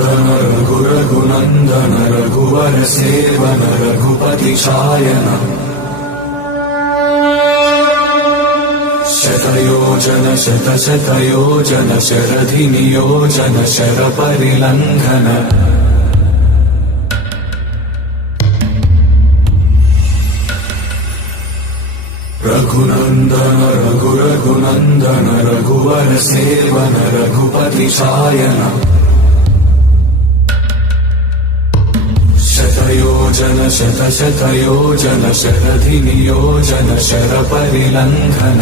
रघुनन्दन रघुरघुनन्दन रघुवर seven Raghupati Shayan शतयोजन शतशतयोजन शरधि नियोजन शरपरिलङ्घन रघुनन्दन रघुरघुनन्दन रघुवर seven Raghupati Shayan शतयोजन शतशतयोजन शरधि नियोजन शरपरिलङ्घन